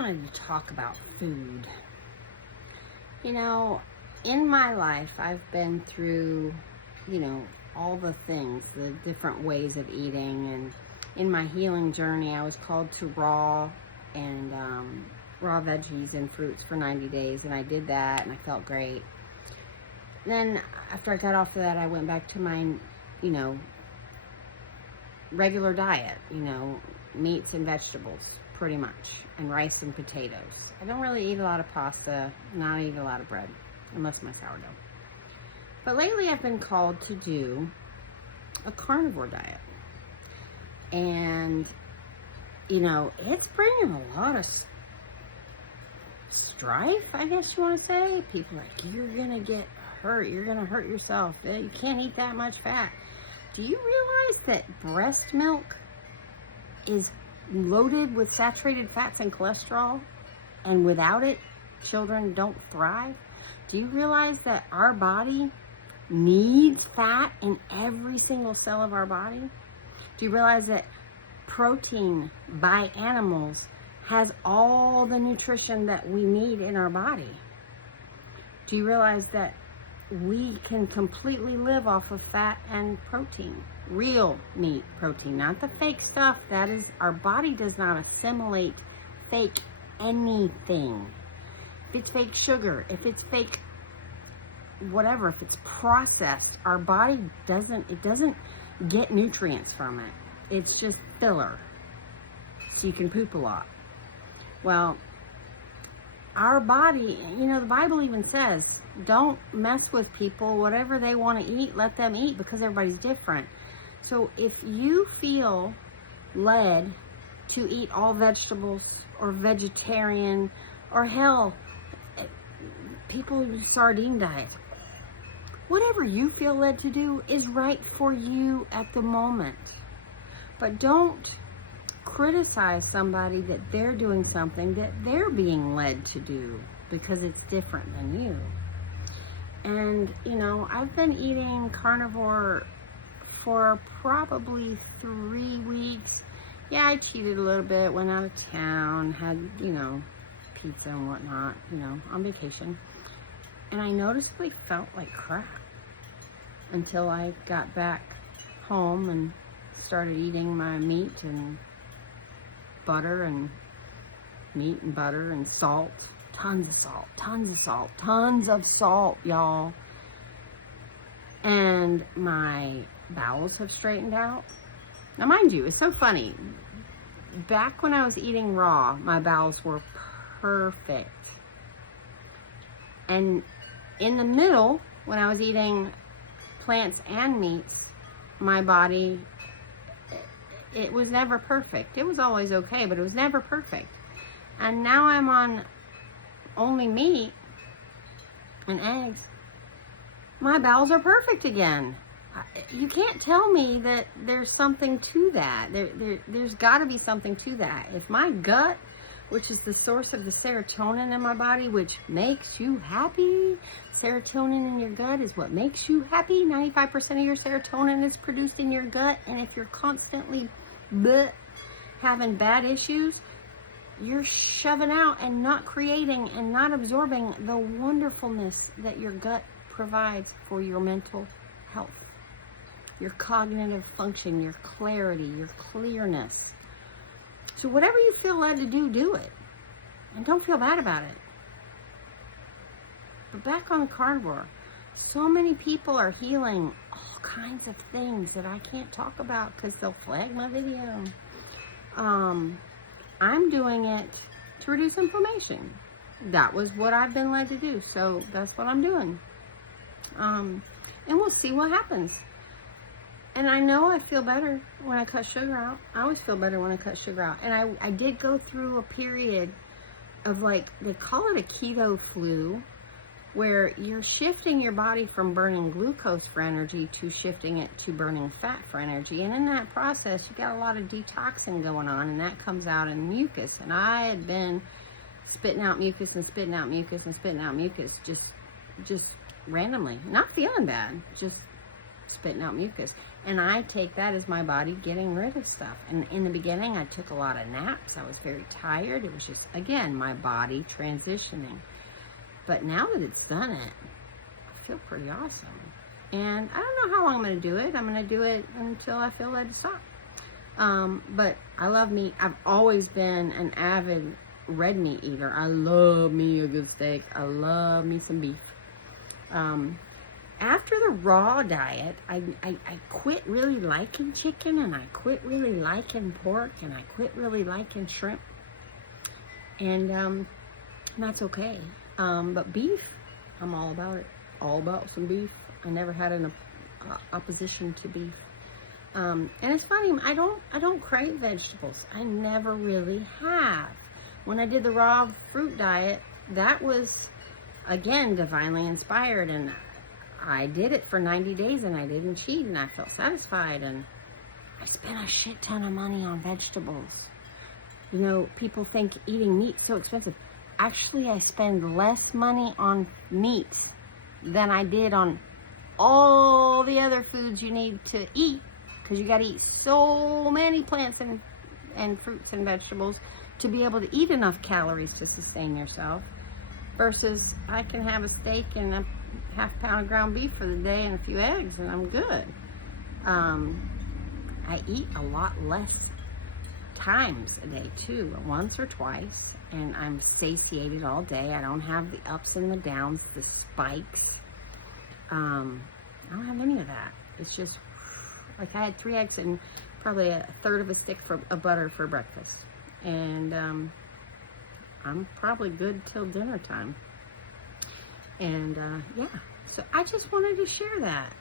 wanted to talk about food. You know, in my life, I've been through, all the things, the different ways of eating. And in my healing journey, I was called to raw veggies and fruits for 90 days. And I did that and I felt great. Then after I got off of that, I went back to my, regular diet, meats and vegetables, pretty much, and rice and potatoes. I don't really eat a lot of pasta, not eat a lot of bread, unless my sourdough. But lately I've been called to do a carnivore diet. And, it's bringing a lot of strife, I guess you want to say. People are like, you're going to get hurt. You're going to hurt yourself. You can't eat that much fat. Do you realize that breast milk is loaded with saturated fats and cholesterol, and without it, children don't thrive? Do you realize that our body needs fat in every single cell of our body? Do you realize that protein by animals has all the nutrition that we need in our body? Do you realize that we can completely live off of fat and protein? Real meat protein, not the fake stuff. That is, our body does not assimilate fake anything. If it's fake sugar, if it's fake whatever, if it's processed, our body doesn't get nutrients from it. It's just filler. So you can poop a lot. Well, our body, the Bible even says, don't mess with people. Whatever they want to eat, let them eat, because everybody's different. So if you feel led to eat all vegetables or vegetarian, or hell, people do sardine diets, whatever you feel led to do is right for you at the moment. But don't criticize somebody that they're doing something that they're being led to do because it's different than you. And, I've been eating carnivore for probably 3 weeks. Yeah, I cheated a little bit, went out of town, had, pizza and whatnot, on vacation. And I noticeably felt like crap until I got back home and started eating my meat and butter and meat and butter and salt. Tons of salt, y'all. And my bowels have straightened out. Now, mind you, it's so funny. Back when I was eating raw, my bowels were perfect. And in the middle, when I was eating plants and meats, my body, it was never perfect. It was always okay, but it was never perfect. And now I'm on only meat and eggs. My bowels are perfect again. You can't tell me that there's something to that. There's got to be something to that. If my gut, which is the source of the serotonin in my body, which makes you happy, serotonin in your gut is what makes you happy. 95% of your serotonin is produced in your gut. And if you're constantly having bad issues, you're shoving out and not creating and not absorbing the wonderfulness that your gut provides for your mental health, your cognitive function, your clarity, your clearness. So whatever you feel led to do, do it. And don't feel bad about it. But back on carnivore, so many people are healing all kinds of things that I can't talk about because they'll flag my video. I'm doing it to reduce inflammation. That was what I've been led to do, so that's what I'm doing. And we'll see what happens. And I know I feel better when I cut sugar out. I always feel better when I cut sugar out. And I did go through a period of, like, they call it a keto flu, where you're shifting your body from burning glucose for energy to shifting it to burning fat for energy. And in that process, you got a lot of detoxing going on, and that comes out in mucus. And I had been spitting out mucus and spitting out mucus and spitting out mucus just randomly. Not feeling bad, just spitting out mucus. And I take that as my body getting rid of stuff. And in the beginning, I took a lot of naps. I was very tired. It was just, again, my body transitioning. But now that it's done it, I feel pretty awesome. And I don't know how long I'm going to do it. I'm going to do it until I feel led to stop. But I love meat. I've always been an avid red meat eater. I love me a good steak. I love me some beef. After the raw diet, I quit really liking chicken, and I quit really liking pork, and I quit really liking shrimp. And that's okay. But beef, I'm all about it. All about some beef. I never had an opposition to beef. And it's funny, I don't crave vegetables. I never really have. When I did the raw fruit diet, that was, again, divinely inspired, and I did it for 90 days, and I didn't cheat, and I felt satisfied, and I spent a shit ton of money on vegetables. You know, people think eating meat's so expensive. Actually, I spend less money on meat than I did on all the other foods you need to eat, because you got to eat so many plants and fruits and vegetables to be able to eat enough calories to sustain yourself, versus I can have a steak and a half pound of ground beef for the day and a few eggs and I'm good. I eat a lot less times a day too, once or twice, and I'm satiated all day. I don't have the ups and the downs, the spikes. I don't have any of that. It's just like I had 3 eggs and probably a third of a stick of butter for breakfast. And I'm probably good till dinner time. And yeah, so I just wanted to share that.